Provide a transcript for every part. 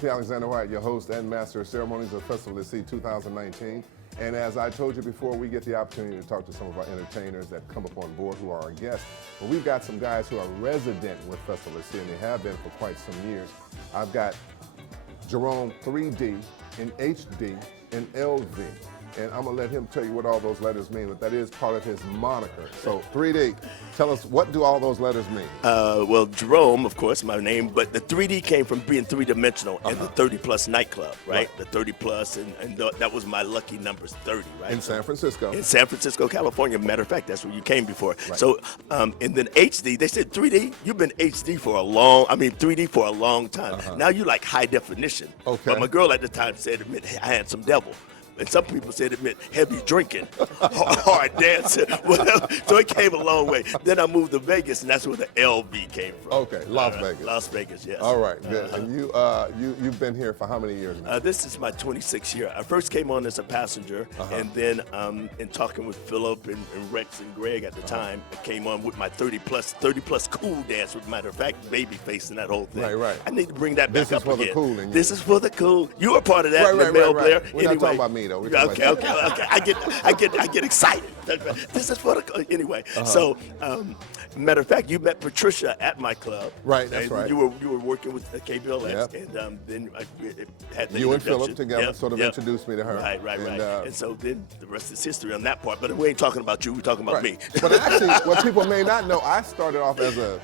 Timothy Alexander White, your host and master of ceremonies of Festival at Sea 2019. And as I told you before, we get the opportunity to talk to some of our entertainers that come up on board who are our guests. But we've got some guys who are resident with Festival at Sea, and they have been for quite some years. I've got Jerome 3D and HD and LV. And I'm gonna let him tell you what all those letters mean, but that is part of his moniker. So 3D, tell us, what do all those letters mean? Well, Jerome, of course, my name, but the 3D came from being three-dimensional and the 30-plus nightclub, right? The 30-plus, and that was my lucky numbers, 30, right? In San Francisco. In San Francisco, California. Matter of fact, that's where you came before. Right. So, and then HD, they said 3D, you've been HD for a long, 3D for a long time. Now you like high definition. Okay. But my girl at the time said it meant handsome devil. And some people said it meant heavy drinking, hard dancing, whatever. So it came a long way. Then I moved to Vegas, and that's where the LV came from. Okay, Las Vegas. Las Vegas, yes. All right, good. And you've been here for how many years now? This is my 26th year. I first came on as a passenger, and then in talking with Phillip and Rex and Greg at the time, I came on with my 30-plus cool dance, with matter of fact, baby face and that whole thing. Right. I need to bring that back up again. This is for the cool in you. This is for the cool. You were part of that, the male player. We're not talking about me, though. Okay. I get excited. This is for the anyway. So, matter of fact, you met Patricia at my club. Right, that's right. You were working with KBLX, and then I had the you and introduction. Phillip together sort of introduced me to her. Right. And so then the rest is history on that part. But we ain't talking about you. We're talking about me. But actually, what people may not know, I started off as it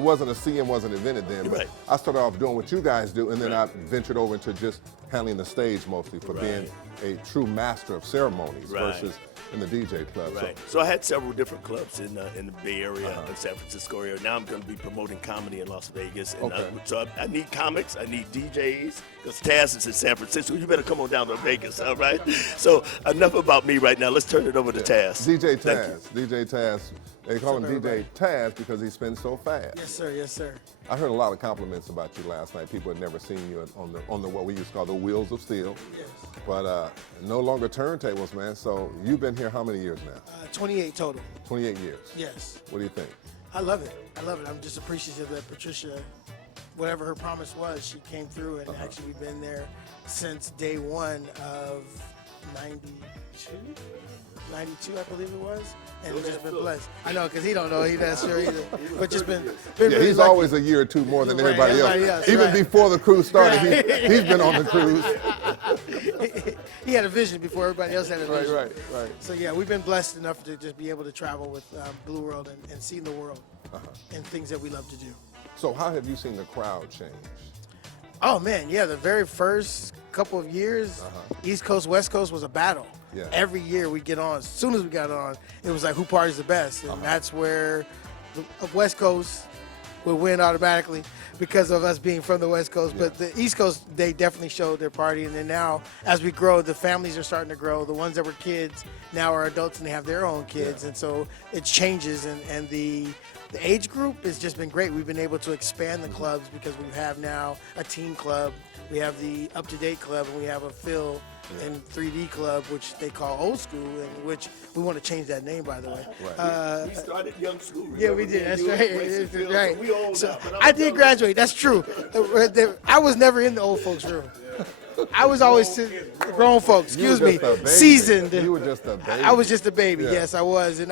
wasn't a CM, wasn't invented then, but I started off doing what you guys do, and then I ventured over into just handling the stage mostly for being a true master of ceremonies versus in the DJ club. Right. So I had several different clubs in the Bay Area and San Francisco area. Now I'm going to be promoting comedy in Las Vegas. And so I need comics, I need DJs, because Taz is in San Francisco. You better come on down to Vegas, all right? So enough about me right now. Let's turn it over to Taz. DJ Taz. DJ Taz. They call him DJ Taz because he spins so fast. Yes, sir. Yes, sir. I heard a lot of compliments about you last night. People had never seen you on the what we used to call the wheels of steel. Yes. But no longer turntables, man. So you've been here how many years now? 28 total. 28 years. Yes. What do you think? I love it. I'm just appreciative that Patricia, whatever her promise was, she came through, and actually we've been there since day one of 92, I believe it was, and we've just been blessed. I know, because he don't know, he's not sure either, but just been really he's lucky. always a year or two more than everybody else. Even before the cruise started, he's been on the cruise. He had a vision before everybody else had a vision. Right. So yeah, we've been blessed enough to just be able to travel with Blue World and see the world and things that we love to do. So how have you seen the crowd change? Oh man, yeah, the very first couple of years, East Coast, West Coast was a battle. Yeah. Every year we get on, as soon as we got on, it was like who parties the best, and that's where the West Coast would win automatically because of us being from the West Coast. But the East Coast, they definitely showed their party, and then now as we grow, the families are starting to grow. The ones that were kids now are adults and they have their own kids, and so it changes, and the age group has just been great. We've been able to expand the clubs because we have now a teen club, we have the up-to-date club, and we have a Phil and 3D club, which they call old school, and which we want to change that name, by the way. We started young school. Yeah, we did. That's right. We old so now, but I did graduate. That's true. I was never in the old folks' room. I was always grown folks. Excuse me, seasoned. You were just a baby. I was just a baby. Yeah. Yes, I was, and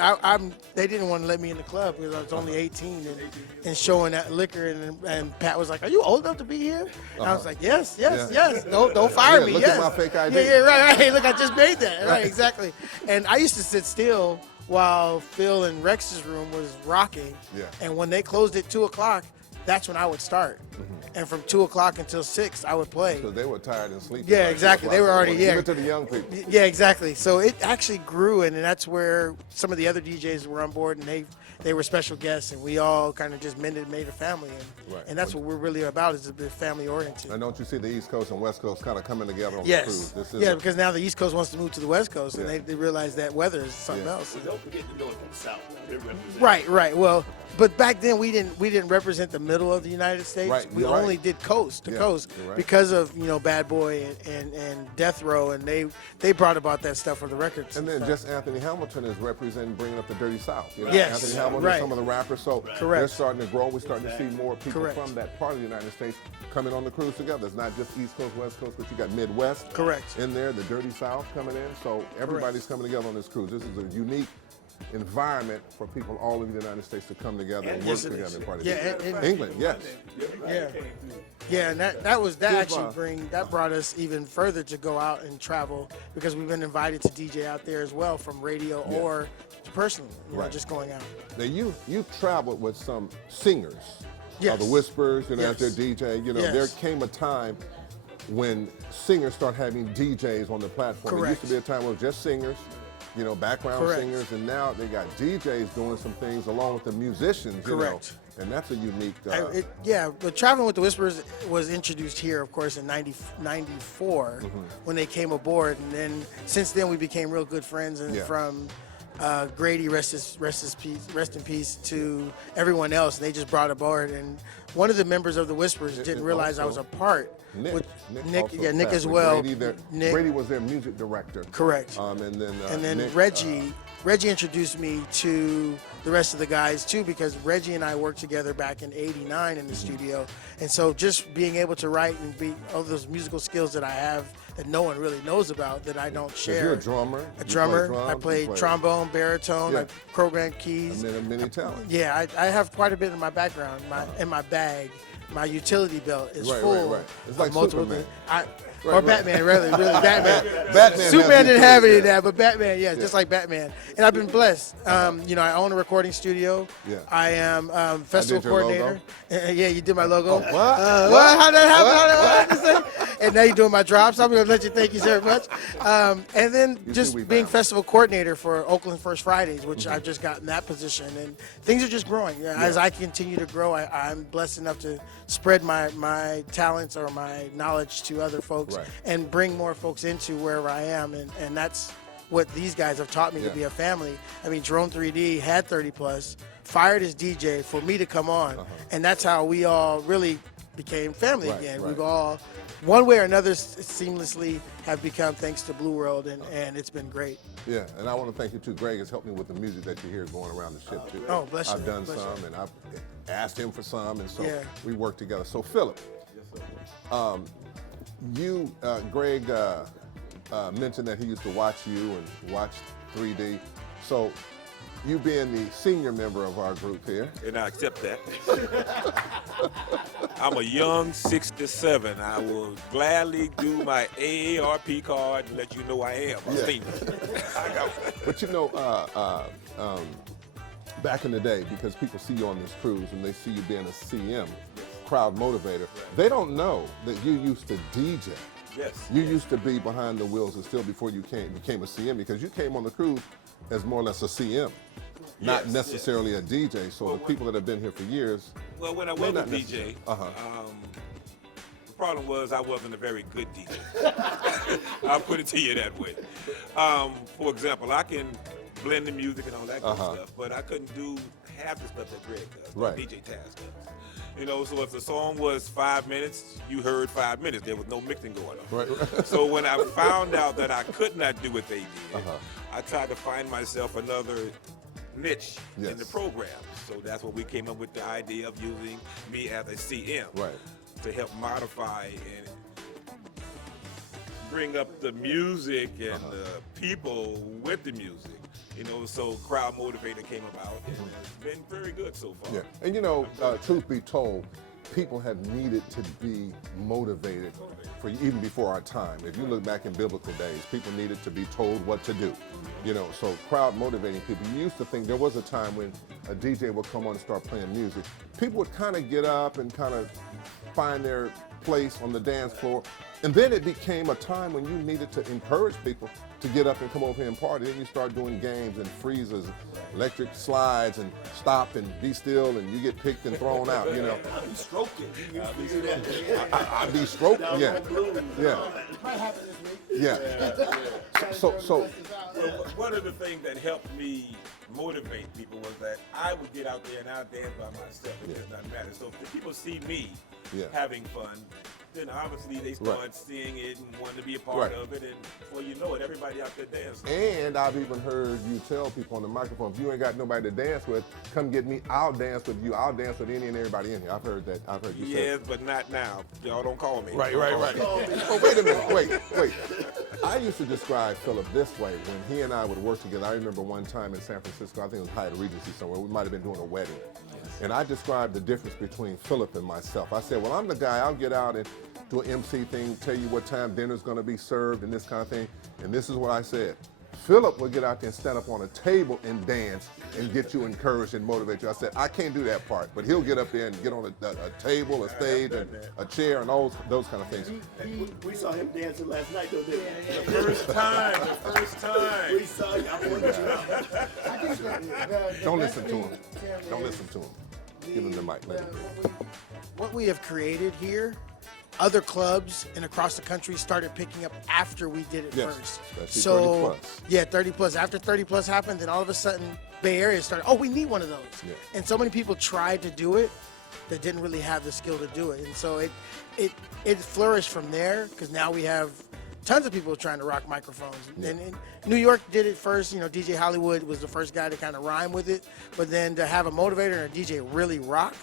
they didn't want to let me in the club because I was only 18 and showing that liquor. And Pat was like, "Are you old enough to be here?" And I was like, "Yes. Don't fire me." Look yes. at my fake ID. Yeah, right. Hey, look, I just made that. Right, exactly. And I used to sit still while Phil and Rex's room was rocking. Yeah. And when they closed at 2 o'clock, that's when I would start. And from 2 o'clock until 6, I would play. Because they were tired and sleepy. Yeah, exactly. They were already, Give it to the young people. Yeah, exactly. So it actually grew, and that's where some of the other DJs were on board, and they were special guests, and we all kind of just made a family. And that's what we're really about, is a bit family oriented. And don't you see the East Coast and West Coast kind of coming together on the Yes. cruise? Yeah, because now the East Coast wants to move to the West Coast, and they realize that weather is something else. Don't forget the North and South. Right. Well, But back then we didn't represent the middle of the United States. Right, We you're only right. did coast to Yeah, coast you're right. because of Bad Boy and Death Row, and they brought about that stuff for the records. And then just Anthony Hamilton is representing, bringing up the Dirty South. You know? Yes, Anthony Hamilton, right. some of the rappers. So Correct. they're starting to grow. We're starting to see more people Correct. from that part of the United States coming on the cruise together. It's not just East Coast, West Coast, but you got Midwest Correct. in there, the Dirty South coming in. So everybody's coming together on this cruise. This is a unique environment for people all over the United States to come together and work Yes, it together is. and party Yeah, together. and- England, yes. Yeah. Yeah, and that actually Give, brought us even further to go out and travel, because we've been invited to DJ out there as well, from radio or personally, Right. just going out. Now you traveled with some singers, Yes. the Whispers, as Yes. their DJ. Yes. There came a time when singers start having DJs on the platform. It used to be a time where it was just singers, background Correct. singers, and now they got DJs doing some things along with the musicians. Correct. And that's a unique. But Traveling with the Whispers was introduced here, of course, in 94 when they came aboard, and then since then we became real good friends. And from Grady, rest in peace, to everyone else, they just brought aboard. And one of the members of the Whispers didn't realize I was a part. Nick Nick as well. Grady was their music director. Correct. And then Nick, Reggie introduced me to the rest of the guys too, because Reggie and I worked together back in '89 in the studio, and so just being able to write and be all those musical skills that I have that no one really knows about, that I don't share. You're a drummer. A drummer. I play trombone, baritone, I program keys. Many talents. Yeah, I have quite a bit in my background, in my bag. My utility belt is full. Right. It's like of multiple Superman. things. Or Batman, really, Batman. Batman Superman didn't has have any of utility. that, but Batman, just like Batman. And I've been blessed. I own a recording studio. Yeah. I am festival your logo. coordinator. Yeah, you did my logo. What? How that happened? And now you're doing my drops. I'm going to let you thank you so much. And then just being festival coordinator for Oakland First Fridays, which I've just gotten that position. And things are just growing. As I continue to grow, I'm blessed enough to spread my talents or my knowledge to other folks and bring more folks into wherever I am. And that's what these guys have taught me to be a family. I mean, Jerome 3D had 30 plus, fired his DJ for me to come on. And that's how we all really became family again. We've all, one way or another, seamlessly have become, thanks to Blue World, and it's been great. Yeah, and I want to thank you too. Greg has helped me with the music that you hear going around the ship too. Oh, bless you. I've done Bless some, and I've asked him for some, and so Yeah. we work together. So Phillip, Greg mentioned that he used to watch you and watch 3D. So you being the senior member of our group here. And I accept that. I'm a young 67. I will gladly do my AARP card and let you know I am a senior. But back in the day, because people see you on this cruise and they see you being a CM, crowd motivator, they don't know that you used to DJ. Yes. You used to be behind the wheels and still before you became a CM, because you came on the cruise as more or less a CM, not necessarily a DJ. So the people that have been here for years. Well, when I was a DJ, the problem was I wasn't a very good DJ. I'll put it to you that way. For example, I can blend the music and all that good stuff, but I couldn't do half the stuff that Greg does, that DJ Taz does. So if the song was 5 minutes, you heard 5 minutes. There was no mixing going on. Right. So when I found out that I could not do what they did, I tried to find myself another niche in the program. So that's what we came up with, the idea of using me as a CM to help modify and bring up the music and the people with the music. So Crowd Motivator came about, and it's been very good so far. Yeah, and truth be told, people have needed to be motivated for even before our time. If you look back in biblical days, people needed to be told what to do. So crowd motivating people. You used to think there was a time when a DJ would come on and start playing music. People would kind of get up and kind of find their place on the dance floor. And then it became a time when you needed to encourage people to get up and come over here and party. Then you start doing games and freezes, electric slides, and stop and be still, and you get picked and thrown out, I'll be stroking. I be stroking, yeah. So One of the things that helped me motivate people was that I would get out there and I'd dance by myself. It does not matter. So if people see me having fun, then obviously they start seeing it and wanting to be a part of it, and before you know it, everybody out there dancing. And I've even heard you tell people on the microphone, if you ain't got nobody to dance with, come get me, I'll dance with you. I'll dance with any and everybody in here. I've heard that. I've heard you say Yes, but not now. Y'all don't call me. Right. Oh, wait a minute. Wait. I used to describe Phillip this way when he and I would work together. I remember one time in San Francisco, I think it was Hyatt Regency somewhere, we might have been doing a wedding. And I described the difference between Phillip and myself. I said, well, I'm the guy, I'll get out and do an MC thing, tell you what time dinner's gonna be served and this kind of thing. And this is what I said. Phillip will get out there and stand up on a table and dance and get you encouraged and motivate you. I said, I can't do that part, but he'll get up there and get on a table, a stage, and a chair, and those kind of things. We saw him dancing last night, though, didn't we? The first time. We saw you. I wanted you. Don't listen to him. Don't listen to him. Give him the mic, let him. What we have created here, other clubs and across the country started picking up after we did it first. So 30 plus. Yeah, 30 plus. After 30 plus happened, then all of a sudden Bay Area started, we need one of those. Yeah. And so many people tried to do it that didn't really have the skill to do it. And so it flourished from there, because now we have tons of people trying to rock microphones. Yeah. And New York did it first. DJ Hollywood was the first guy to kind of rhyme with it. But then to have a motivator and a DJ really rock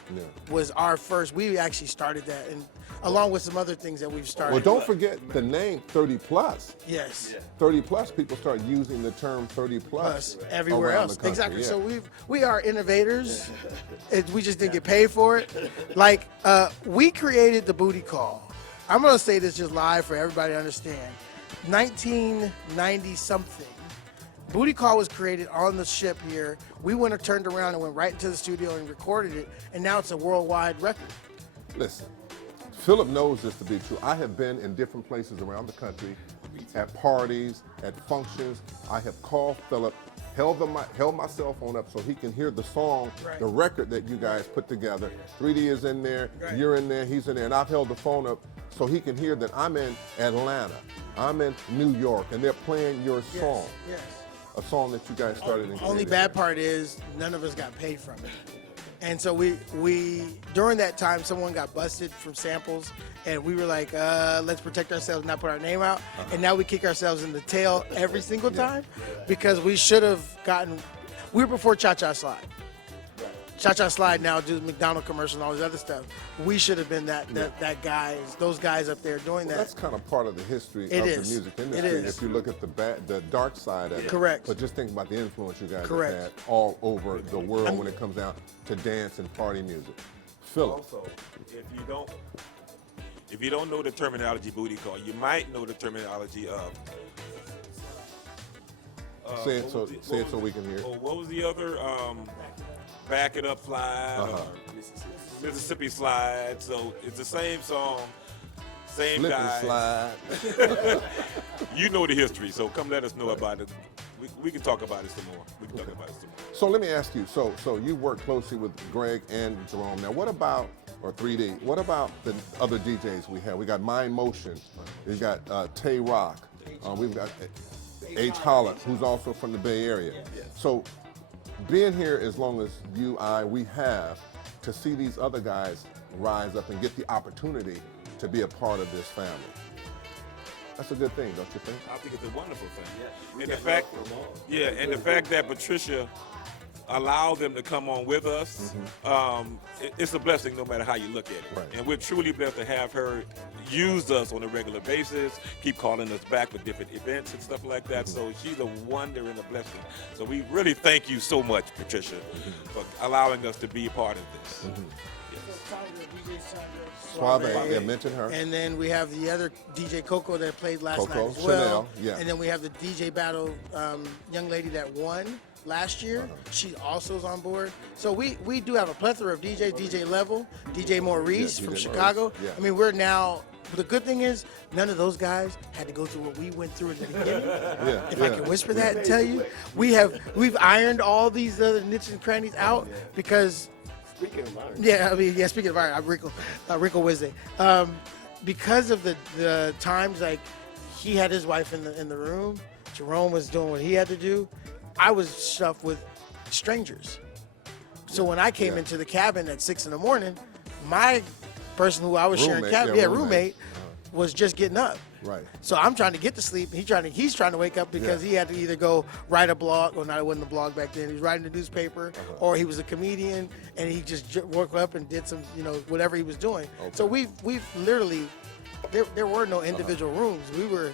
was our first. We actually started that, and along with some other things that we've started. Well, don't forget the name 30 plus. Yes. 30 plus, people start using the term 30 plus everywhere around else. the country. Exactly. Yeah. So we are innovators. We just didn't get paid for it. Like, we created the booty call. I'm going to say this just live for everybody to understand. 1990 something. Booty Call was created on the ship here. We went and turned around and went right into the studio and recorded it, and now it's a worldwide record. Listen, Phillip knows this to be true. I have been in different places around the country, at parties, at functions. I have called Phillip, held my cell phone up so he can hear the song, the record that you guys put together. 3D is in there, you're in there, he's in there, and I've held the phone up so he can hear that I'm in Atlanta, I'm in New York, and they're playing your song. Yes. A song that you guys started in. Only bad part is none of us got paid from it. And so we during that time, someone got busted from samples, and we were like, let's protect ourselves, not put our name out. And now we kick ourselves in the tail every single time, because we should have gotten, we were before Cha-Cha Slide. Cha-Cha Slide now do McDonald's commercials and all this other stuff. We should have been that guys, those guys up there doing that. That's kind of part of the history of It the is. music industry. It is. If you look at the dark side of it. Correct. But just think about the influence you guys Correct. have had all over the world when it comes down to dance and party music. Phillip. Also, if you don't know the terminology booty call, you might know the terminology of. Say it so we can hear. Oh, what was the other? Back It Up Slide, or Mississippi Slide. So it's the same song, same Slip guy. and slide. You know the history, so come let us know about it. We can talk about it some more. So let me ask you, so you work closely with Greg and Jerome. Now what about, or 3D, what about the other DJs we have? We got Mind Motion, we've got Tay Rock, we've got H. Holland, who's also from the Bay Area. So being here as long as we have to see these other guys rise up and get the opportunity to be a part of this family. That's a good thing, don't you think? I think it's a wonderful thing. And the fact that Patricia allowed them to come on with us, it's a blessing no matter how you look at it. Right. And we're truly blessed to have her use us on a regular basis, keep calling us back for different events and stuff like that. So she's a wonder and a blessing. So we really thank you so much, Patricia, for allowing us to be a part of this. Suave, yeah, mention her. And then we have the other DJ Coco that played last Coco, night as well. Chanel, yeah. And then we have the DJ battle young lady that won last year. She also is on board. So we do have a plethora of DJs, DJ Level, DJ Maurice from Chicago. Yeah. I mean, we're now, the good thing is none of those guys had to go through what we went through in the beginning. If I can whisper that and tell you, we've ironed all these other niches and crannies out because Speaking of iron. speaking of iron, Wrinkle Wednesday. Because of the times, like, he had his wife in the room, Jerome was doing what he had to do, I was stuffed with strangers. So when I came into the cabin at 6 in the morning, my person who I was sharing cabin, roommate, was just getting up. Right. So I'm trying to get to sleep. He's trying to wake up because he had to either go write a blog, or not, it wasn't a blog back then. He was writing the newspaper, or he was a comedian, and he just woke up and did some, whatever he was doing. Okay. So we've literally, there were no individual rooms. We've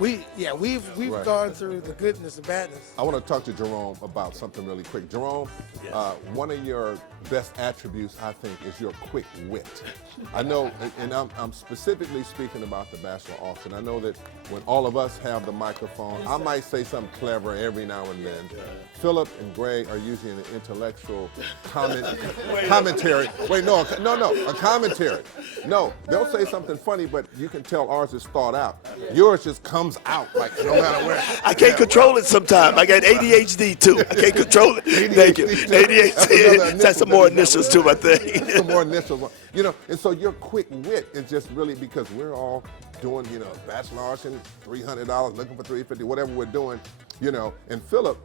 right. gone through the goodness and badness. I want to talk to Jerome about something really quick. Jerome, one of your best attributes, I think, is your quick wit. I know, and I'm specifically speaking about the Bachelor auction. I know that when all of us have the microphone, I might say something clever every now and then. Phillip and Greg are usually an intellectual commentary. Wait, no, a commentary. No, they'll say something funny, but you can tell ours is thought out. Yours just comes out like no matter where. I can't control it sometimes. I got ADHD too. I can't control it. Thank you. ADHD. That's some more initials to my thing. Some more initials. And so your quick wit is just really because we're all doing, Bachelor auction, $300, looking for $350, whatever we're doing, and Phillip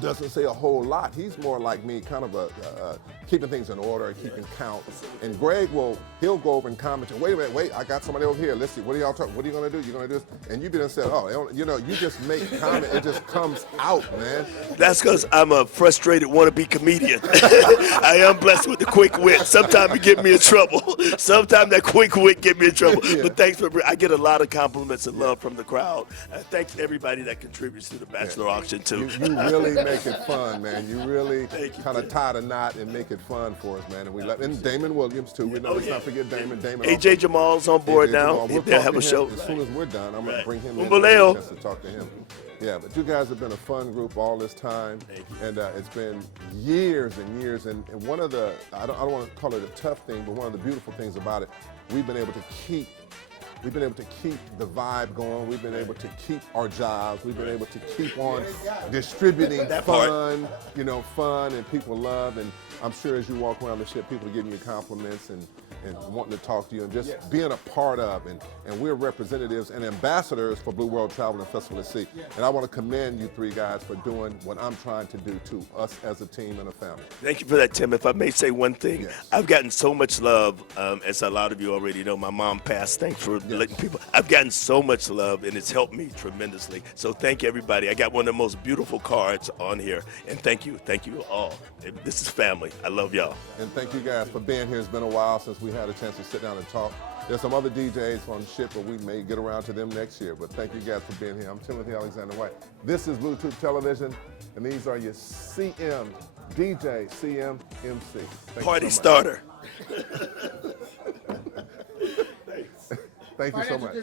doesn't say a whole lot. He's more like me, kind of keeping things in order, keeping count. And Greg he'll go over and comment, wait a minute, wait, I got somebody over here. Let's see, what are y'all talking? What are you gonna do? You're gonna do this? And you be done said, you just make comment. It just comes out, man. That's because I'm a frustrated wannabe comedian. I am blessed with the quick wit. Sometimes it get me in trouble. Sometimes that quick wit get me in trouble. Yeah. But thanks I get a lot of compliments and love from the crowd. Thanks to everybody that contributes to the Bachelor auction too. You really make it fun, man. You really kind of tie the knot and make it fun for us, man. And Damon Williams too. Let's not forget Damon. DJ Jamal's on board now. They'll have a show. As soon as we're done, I'm gonna bring him in to talk to him. Yeah, but you guys have been a fun group all this time, and it's been years and years. And one of the I don't want to call it a tough thing, but one of the beautiful things about it, we've been able to keep the vibe going. We've been able to keep our jobs. We've been able to keep on distributing fun, fun and people love. And I'm sure as you walk around the ship, people are giving you compliments and wanting to talk to you and just being a part of. And we're representatives and ambassadors for Blue World Travel and Festival at Sea. And I want to commend you three guys for doing what I'm trying to do to us as a team and a family. Thank you for that, Tim. If I may say one thing, I've gotten so much love, as a lot of you already know. My mom passed. Thanks for letting people. I've gotten so much love, and it's helped me tremendously. So thank you, everybody. I got one of the most beautiful cards on here, and thank you all. This is family. I love y'all. And thank you guys for being here. It's been a while since we had a chance to sit down and talk. There's some other DJs on the ship, but we may get around to them next year. But thank you guys for being here. I'm Timothy Alexander White. This is Bluetooth Television, and these are your CM, DJ, CM, MC. Party starter. Thank you so much.